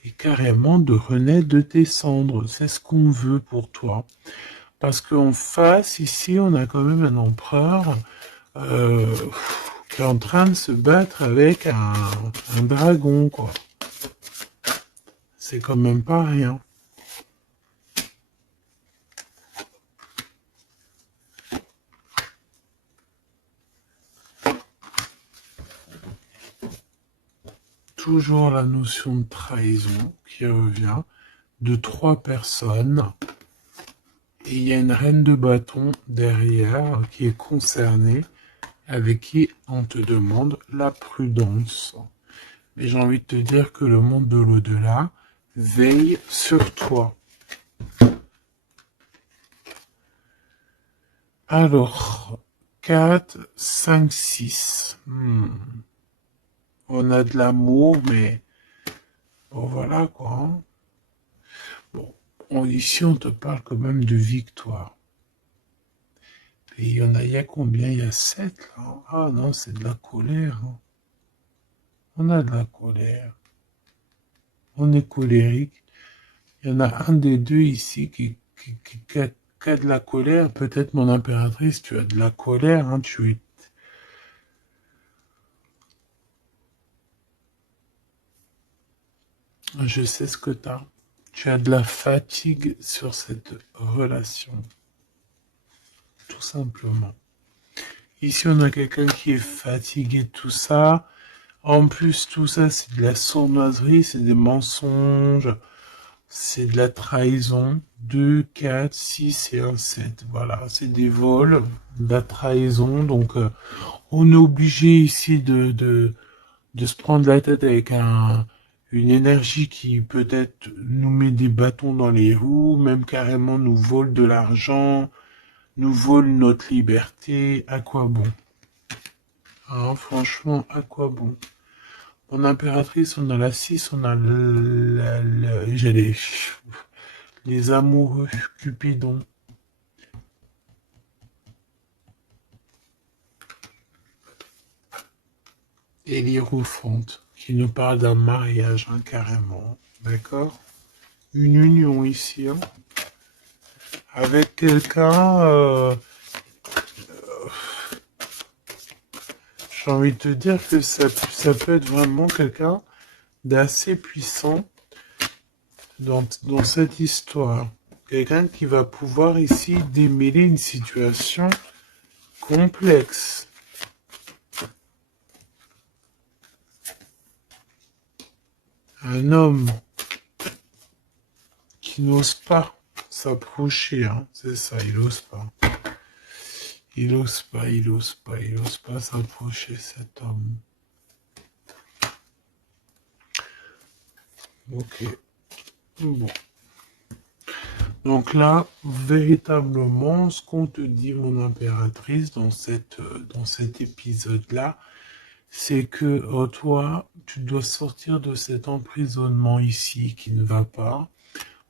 et carrément de renaître de tes cendres. C'est ce qu'on veut pour toi. Parce qu'en face, ici, on a quand même un empereur euh, qui est en train de se battre avec un dragon, quoi. C'est quand même pas rien. Toujours la notion de trahison qui revient, de 3 personnes. Et il y a une reine de bâton derrière qui est concernée, avec qui on te demande la prudence. Mais j'ai envie de te dire que le monde de l'au-delà veille sur toi. Alors, 4, 5, 6. On a de l'amour, mais bon, voilà quoi. Hein. Bon, ici, on te parle quand même de victoire. Et il y a combien? Il y a 7 là. Ah non, c'est de la colère. Hein. On a de la colère. On est colérique. Il y en a un des deux ici qui a de la colère. Peut-être mon impératrice, tu as de la colère. Hein, Je sais ce que tu as. Tu as de la fatigue sur cette relation. Tout simplement. Ici, on a quelqu'un qui est fatigué de tout ça. En plus, tout ça, c'est de la sournoiserie, c'est des mensonges, c'est de la trahison. 2, 4, 6 et un 7. Voilà, c'est des vols, de la trahison. Donc, on est obligé ici de se prendre la tête avec une énergie qui peut-être nous met des bâtons dans les roues, même carrément nous vole de l'argent, nous vole notre liberté. À quoi bon? Hein, franchement, à quoi bon? Mon impératrice, on a la 6, on a j'ai les amoureux, Cupidon. Et l'Hiérophante, qui nous parle d'un mariage, hein, carrément. D'accord? Une union ici, hein, avec quelqu'un, j'ai envie de te dire que ça peut être vraiment quelqu'un d'assez puissant dans cette histoire. Quelqu'un qui va pouvoir ici démêler une situation complexe. Un homme qui n'ose pas s'approcher, hein, c'est ça, il ose pas. Il ose pas, il ose pas, il ose pas s'approcher, cet homme. Ok. Bon. Donc là, véritablement, ce qu'on te dit, mon impératrice, dans cet épisode-là, c'est que toi, tu dois sortir de cet emprisonnement ici qui ne va pas.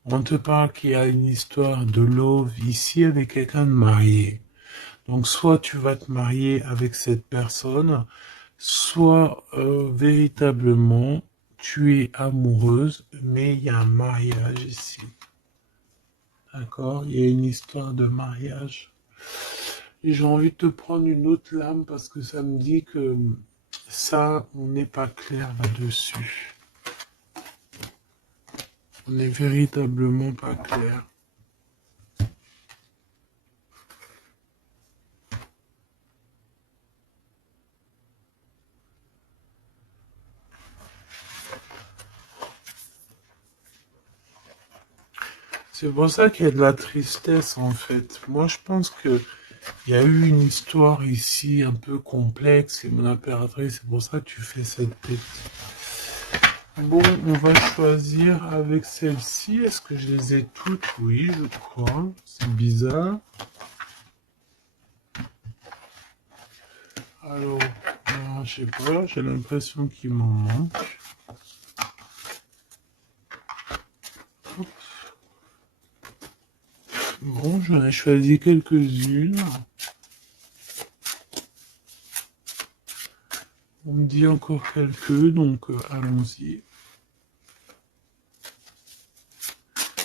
On te parle qu'il y a une histoire de love ici avec quelqu'un de marié. Donc soit tu vas te marier avec cette personne, soit véritablement tu es amoureuse, mais il y a un mariage ici. D'accord? Il y a une histoire de mariage. Et j'ai envie de te prendre une autre lame parce que ça me dit que ça, on n'est pas clair là-dessus. On n'est véritablement pas clair. C'est pour ça qu'il y a de la tristesse en fait. Moi je pense que il y a eu une histoire ici un peu complexe et mon impératrice, c'est pour ça que tu fais cette tête. Bon, on va choisir avec celle-ci. Est-ce que je les ai toutes? Oui, je crois. C'est bizarre. Alors, je sais pas, j'ai l'impression qu'il m'en manque. Hop. Bon, j'en ai choisi quelques-unes. On me dit encore quelques, donc allons-y.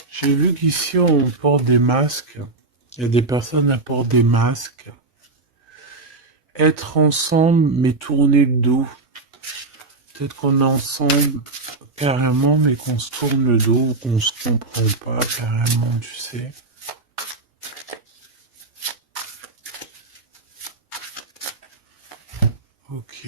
J'ai vu qu'ici on porte des masques. Il y a des personnes qui portent des masques. être ensemble, mais tourner le dos. Peut-être qu'on est ensemble carrément, mais qu'on se tourne le dos ou qu'on se comprend pas carrément, tu sais. Ok.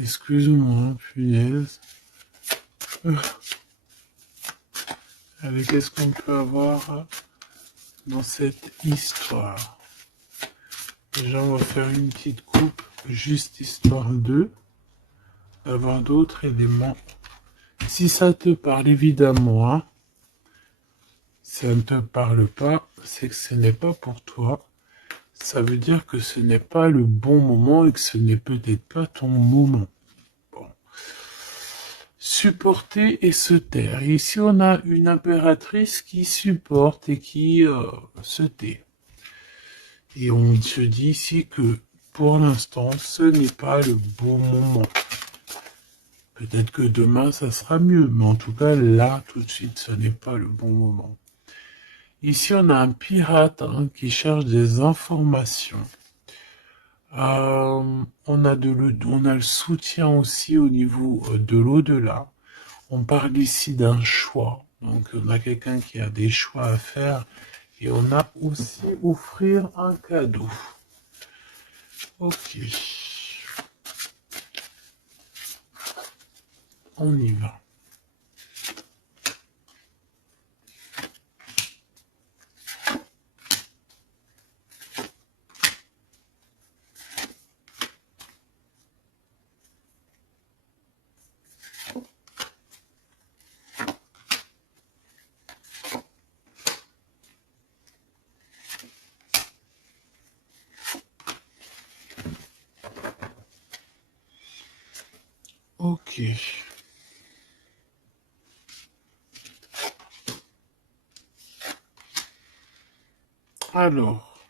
Excuse-moi, punaise. Allez, qu'est-ce qu'on peut avoir dans cette histoire? Déjà, on va faire une petite coupe, juste histoire d'avoir d'autres éléments. Si ça te parle, évidemment, hein. Si ça ne te parle pas, c'est que ce n'est pas pour toi. Ça veut dire que ce n'est pas le bon moment et que ce n'est peut-être pas ton moment. Bon. Supporter et se taire. Ici, on a une impératrice qui supporte et qui se tait. Et on se dit ici que pour l'instant, ce n'est pas le bon moment. Peut-être que demain, ça sera mieux, mais en tout cas, là, tout de suite, ce n'est pas le bon moment. Ici, on a un pirate qui cherche des informations. On a le soutien aussi au niveau de l'au-delà. On parle ici d'un choix. Donc, on a quelqu'un qui a des choix à faire. Et on a aussi offrir un cadeau. Ok. On y va. Ok. Alors,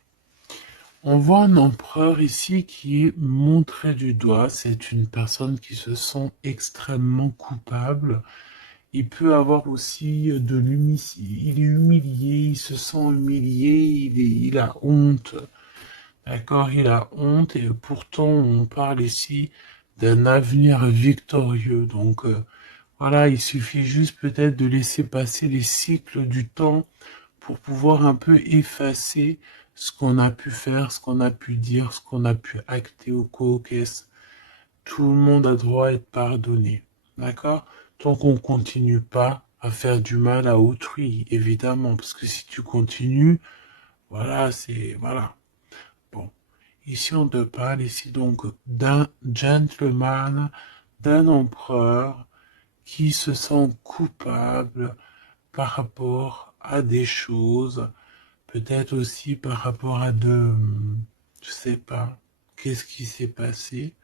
on voit un empereur ici qui est montré du doigt. C'est une personne qui se sent extrêmement coupable. Il peut avoir aussi de l'humilité. Il est humilié, il se sent humilié, il a honte. D'accord, il a honte et pourtant on parle ici d'un avenir victorieux. Donc voilà, il suffit juste peut-être de laisser passer les cycles du temps pour pouvoir un peu effacer ce qu'on a pu faire, ce qu'on a pu dire, ce qu'on a pu acter au caucus. Tout le monde a droit à être pardonné. D'accord? Tant qu'on ne continue pas à faire du mal à autrui, évidemment. Parce que si tu continues, voilà, c'est... Voilà. Bon. Ici, on te parle ici donc d'un gentleman, d'un empereur qui se sent coupable par rapport à des choses, peut-être aussi par rapport à je sais pas, qu'est-ce qui s'est passé.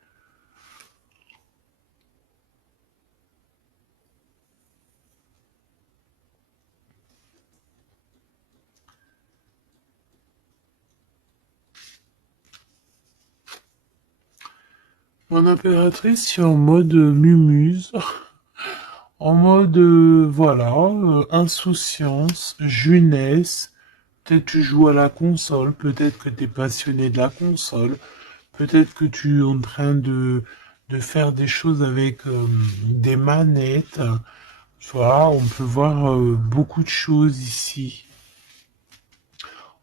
Mon impératrice, c'est en mode mumuse, en mode, voilà, insouciance, jeunesse. Peut-être tu joues à la console, peut-être que tu es passionné de la console, peut-être que tu es en train de faire des choses avec des manettes. Tu vois, on peut voir beaucoup de choses ici.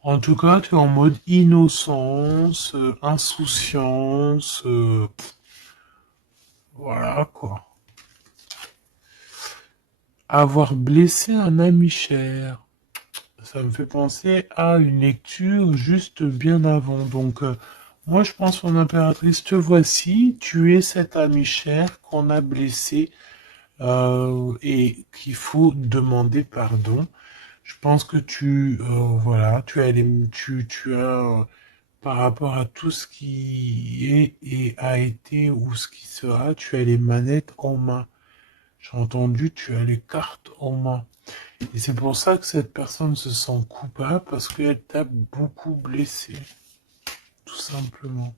En tout cas, tu es en mode innocence, insouciance, voilà quoi. Avoir blessé un ami cher. Ça me fait penser à une lecture juste bien avant. Donc, moi, je pense, mon impératrice, te voici. Tu es cet ami cher qu'on a blessé et qu'il faut demander pardon. Je pense que voilà, tu as, par rapport à tout ce qui est et a été ou ce qui sera, tu as les manettes en main. J'ai entendu, tu as les cartes en main. Et c'est pour ça que cette personne se sent coupable, parce qu'elle t'a beaucoup blessé. Tout simplement.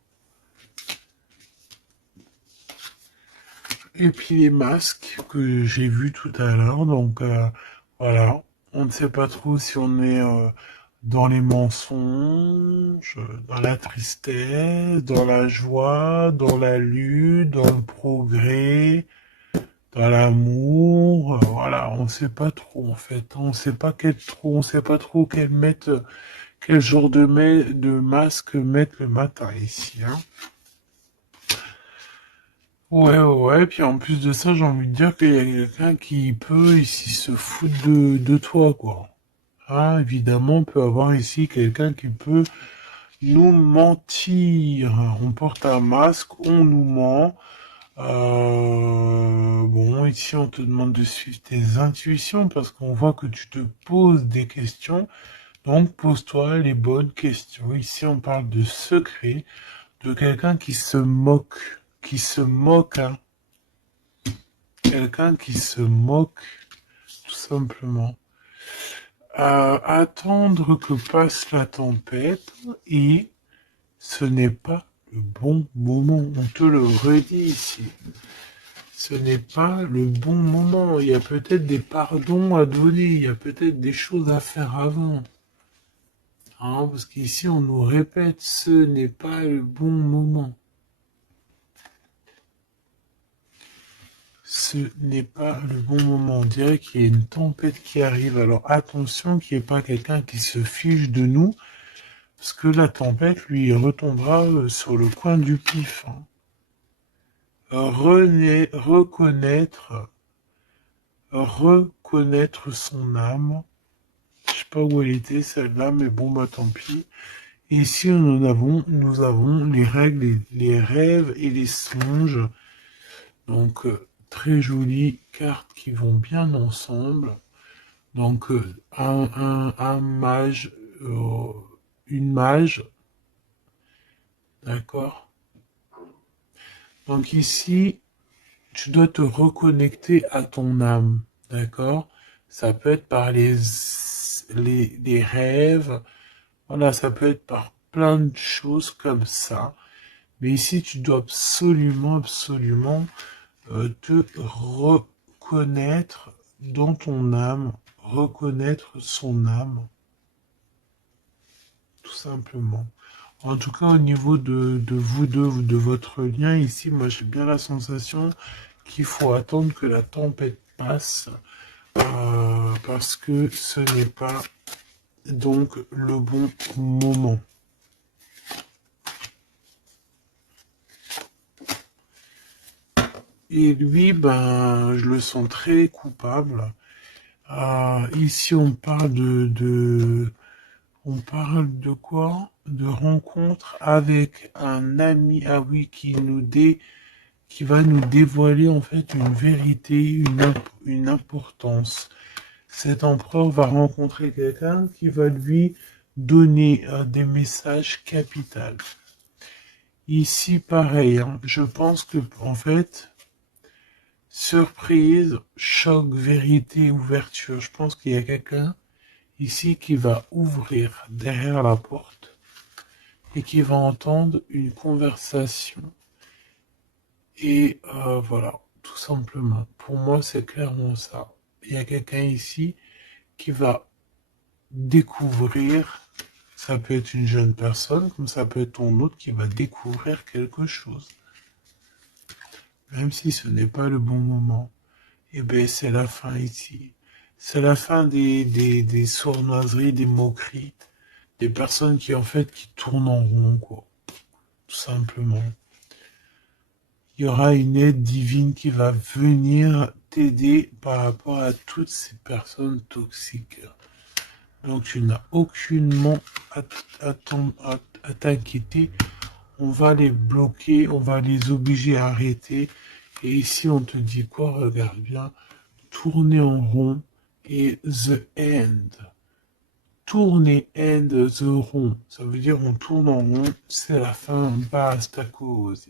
Et puis les masques que j'ai vus tout à l'heure, donc voilà. On ne sait pas trop si on est dans les mensonges, dans la tristesse, dans la joie, dans la lutte, dans le progrès, dans l'amour. Voilà, on ne sait pas trop en fait. On sait pas on sait pas trop quel genre de masque mettre le matin ici, hein. Ouais, ouais, puis en plus de ça, j'ai envie de dire qu'il y a quelqu'un qui peut ici se foutre de toi, quoi. Ah, évidemment, on peut avoir ici quelqu'un qui peut nous mentir. On porte un masque, on nous ment. Bon, ici, on te demande de suivre tes intuitions parce qu'on voit que tu te poses des questions. Donc, pose-toi les bonnes questions. Ici, on parle de secret, de quelqu'un qui se moque, hein. Quelqu'un qui se moque, tout simplement. Attendre que passe la tempête et ce n'est pas le bon moment. On te le redit ici. Ce n'est pas le bon moment. Il y a peut-être des pardons à donner. Il y a peut-être des choses à faire avant. Hein, parce qu'ici, on nous répète, ce n'est pas le bon moment. Ce n'est pas le bon moment. On dirait qu'il y a une tempête qui arrive. Alors attention qu'il n'y ait pas quelqu'un qui se fiche de nous, parce que la tempête lui retombera sur le coin du pif, hein. Reconnaître son âme. Je sais pas où elle était celle-là, mais bon bah tant pis. Et ici nous avons les règles, les rêves et les songes. Donc très jolies cartes qui vont bien ensemble. Donc un mage, une mage, d'accord. Donc ici, tu dois te reconnecter à ton âme, d'accord. Ça peut être par les rêves, voilà, ça peut être par plein de choses comme ça. Mais ici, tu dois absolument, absolument te reconnaître dans ton âme, reconnaître son âme, tout simplement. En tout cas, au niveau de vous deux, de votre lien ici, moi j'ai bien la sensation qu'il faut attendre que la tempête passe, parce que ce n'est pas donc le bon moment. Et lui, ben, je le sens très coupable. Ici, on parle on parle de quoi? De rencontre avec un ami, ah oui, qui va nous dévoiler en fait une vérité, une importance. Cet empereur va rencontrer quelqu'un qui va lui donner des messages capitaux. Ici, pareil, hein, je pense que en fait, surprise, choc, vérité, ouverture. Je pense qu'il y a quelqu'un ici qui va ouvrir derrière la porte et qui va entendre une conversation. Et voilà, tout simplement. Pour moi, c'est clairement ça. Il y a quelqu'un ici qui va découvrir, ça peut être une jeune personne, comme ça peut être ton autre qui va découvrir quelque chose. Même si ce n'est pas le bon moment. Eh bien, c'est la fin ici. C'est la fin des sournoiseries, des moqueries, des personnes qui, en fait, qui tournent en rond, quoi. Tout simplement. Il y aura une aide divine qui va venir t'aider par rapport à toutes ces personnes toxiques. Donc tu n'as aucunement à t'inquiéter. On va les bloquer, on va les obliger à arrêter. Et ici on te dit quoi? Regarde bien. Tourner en rond et the end. Tourner end the rond. Ça veut dire on tourne en rond, c'est la fin, basta cause.